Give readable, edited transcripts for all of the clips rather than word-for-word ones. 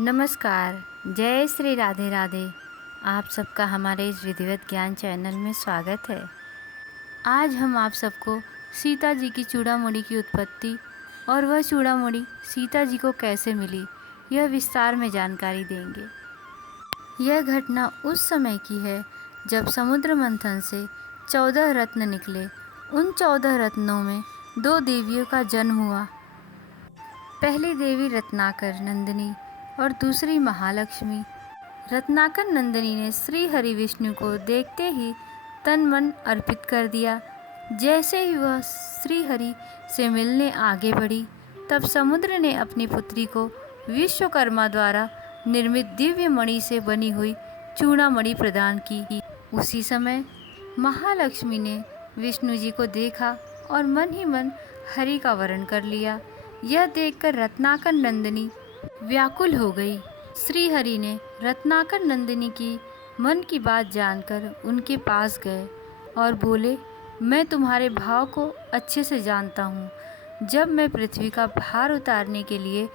नमस्कार। जय श्री राधे राधे। आप सबका हमारे इस विधिवत ज्ञान चैनल में स्वागत है। आज हम आप सबको सीता जी की चूड़ामणि की उत्पत्ति और वह चूड़ामणि सीता जी को कैसे मिली, यह विस्तार में जानकारी देंगे। यह घटना उस समय की है जब समुद्र मंथन से 14 रत्न निकले। उन 14 रत्नों में 2 देवियों का जन्म हुआ। पहली देवी रत्नाकर नंदिनी और दूसरी महालक्ष्मी। रत्नाकर नंदिनी ने श्री हरि विष्णु को देखते ही तन मन अर्पित कर दिया। जैसे ही वह श्री हरि से मिलने आगे बढ़ी, तब समुद्र ने अपनी पुत्री को विश्वकर्मा द्वारा निर्मित दिव्य मणि से बनी हुई चूड़ामणि प्रदान की। उसी समय महालक्ष्मी ने विष्णु जी को देखा और मन ही मन हरि का वरण कर लिया। यह देखकर रत्नाकर नंदिनी व्याकुल हो गई। श्री हरि ने रत्नाकर नंदिनी की मन की बात जानकर उनके पास गए और बोले, मैं तुम्हारे भाव को अच्छे से जानता हूँ। जब मैं पृथ्वी का भार उतारने के लिए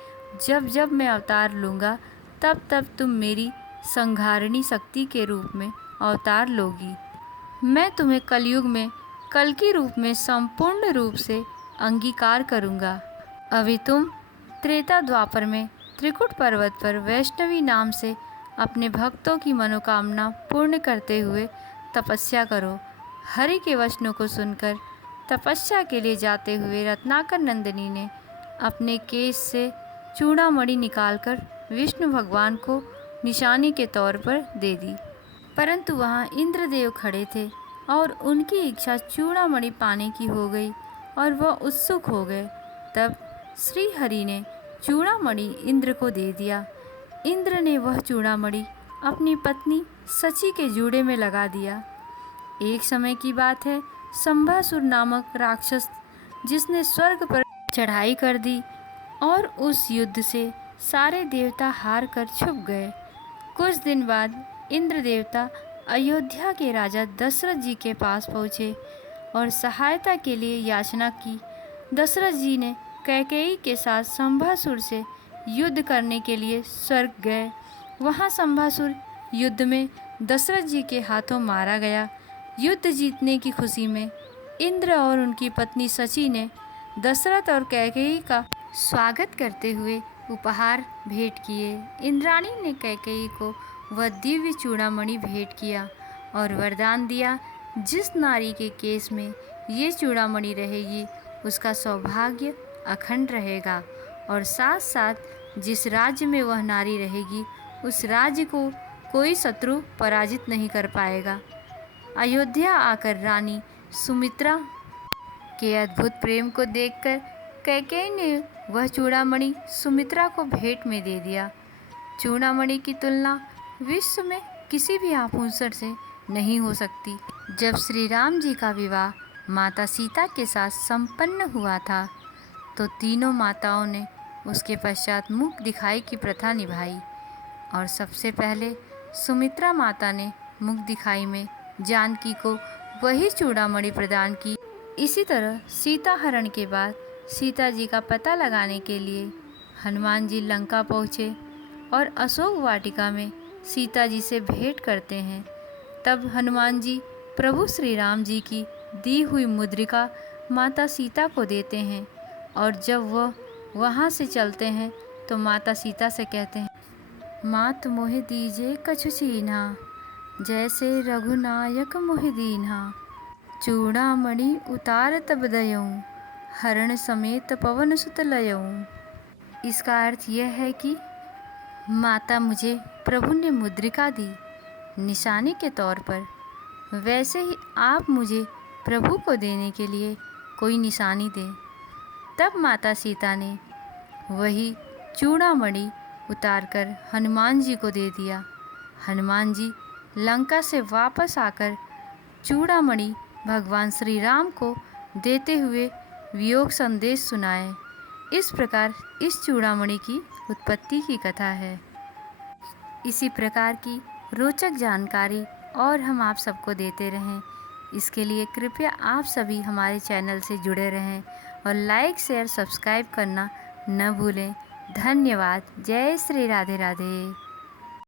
जब जब मैं अवतार लूँगा, तब तब तुम मेरी संहारिणी शक्ति के रूप में अवतार लोगी। मैं तुम्हें कलयुग में कल के रूप में संपूर्ण रूप से अंगीकार करूँगा। अभी तुम त्रेता द्वापर में त्रिकुट पर्वत पर वैष्णवी नाम से अपने भक्तों की मनोकामना पूर्ण करते हुए तपस्या करो। हरि के वचनों को सुनकर तपस्या के लिए जाते हुए रत्नाकर नंदिनी ने अपने केस से चूड़ामणि निकालकर विष्णु भगवान को निशानी के तौर पर दे दी। परंतु वहाँ इंद्रदेव खड़े थे और उनकी इच्छा चूड़ामणि पाने की हो गई और वह उत्सुक हो गए। तब श्री हरि ने चूड़ामणि इंद्र को दे दिया। इंद्र ने वह चूड़ामणि अपनी पत्नी सची के जूड़े में लगा दिया। एक समय की बात है, संभासुर नामक राक्षस जिसने स्वर्ग पर चढ़ाई कर दी और उस युद्ध से सारे देवता हार कर छुप गए। कुछ दिन बाद इंद्र देवता अयोध्या के राजा दशरथ जी के पास पहुँचे और सहायता के लिए याचना की। दशरथ जी ने कैकेयी के साथ संभासुर से युद्ध करने के लिए स्वर्ग गए। वहाँ संभासुर युद्ध में दशरथ जी के हाथों मारा गया। युद्ध जीतने की खुशी में इंद्र और उनकी पत्नी सची ने दशरथ और कैकेयी का स्वागत करते हुए उपहार भेंट किए। इंद्राणी ने कैकेयी को वह दिव्य चूड़ामणि भेंट किया और वरदान दिया, जिस नारी के केस में ये चूड़ामणि रहेगी उसका सौभाग्य अखंड रहेगा और साथ साथ जिस राज्य में वह नारी रहेगी उस राज्य को कोई शत्रु पराजित नहीं कर पाएगा। अयोध्या आकर रानी सुमित्रा के अद्भुत प्रेम को देखकर कैकेयी ने वह चूड़ामणि सुमित्रा को भेंट में दे दिया। चूड़ामणि की तुलना विश्व में किसी भी आभूषण से नहीं हो सकती। जब श्री राम जी का विवाह माता सीता के साथ संपन्न हुआ था, तो तीनों माताओं ने उसके पश्चात मुख दिखाई की प्रथा निभाई और सबसे पहले सुमित्रा माता ने मुख दिखाई में जानकी को वही चूड़ामणि प्रदान की। इसी तरह सीता हरण के बाद सीता जी का पता लगाने के लिए हनुमान जी लंका पहुँचे और अशोक वाटिका में सीता जी से भेंट करते हैं। तब हनुमान जी प्रभु श्री राम जी की दी हुई मुद्रिका माता सीता को देते हैं और जब वह वहाँ से चलते हैं तो माता सीता से कहते हैं, मात मोहि दीजे कछु छीन्हा, जैसे रघुनायक मोहि दीन्हा। चूड़ामणि उतार तब दयऊँ, हरण समेत पवन सुत लयऊँ। इसका अर्थ यह है कि माता मुझे प्रभु ने मुद्रिका दी निशानी के तौर पर, वैसे ही आप मुझे प्रभु को देने के लिए कोई निशानी दें। तब माता सीता ने वही चूड़ामणि उतारकर हनुमान जी को दे दिया। हनुमान जी लंका से वापस आकर चूड़ामणि भगवान श्री राम को देते हुए वियोग संदेश सुनाए। इस प्रकार इस चूड़ामणि की उत्पत्ति की कथा है। इसी प्रकार की रोचक जानकारी और हम आप सबको देते रहें, इसके लिए कृपया आप सभी हमारे चैनल से जुड़े रहें और लाइक शेयर सब्सक्राइब करना न भूलें। धन्यवाद। जय श्री राधे राधे।